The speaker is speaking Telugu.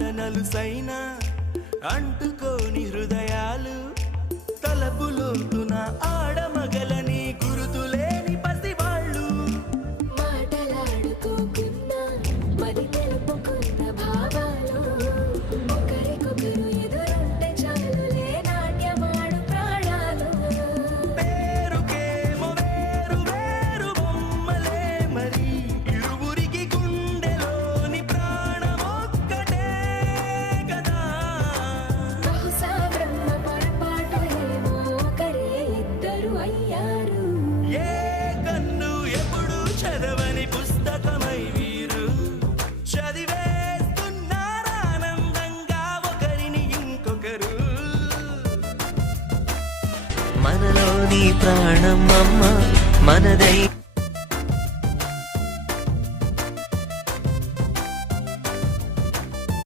నలుసైన అంటుకోని హృదయాలు తలపులోతున ఆడమగలని గురుతులేని పసివాళ్ళు మాటలాడుకోకున్న మరి తెలుపుకున్న భావాలు ఒకరికొకరు ఎదురుంటే చాలులే నాట్యమాడు ప్రాణాలు పేరుకేమో వేరు వేరు బొమ్మలే మరి ఇరువురికి గుండెలోని ప్రాణమొక్కటే కదా బహుశా బ్రహ్మ పొరపాటు ఏమో ఒకరే ఇద్దరు అయ్యారు ఏ కన్ను ఎప్పుడు చదవని పుస్తకమై వీరు చదివేస్తున్నారానందంగా ఒకరిని ఇంకొకరు మనలోని ప్రాణం అమ్మ మనదై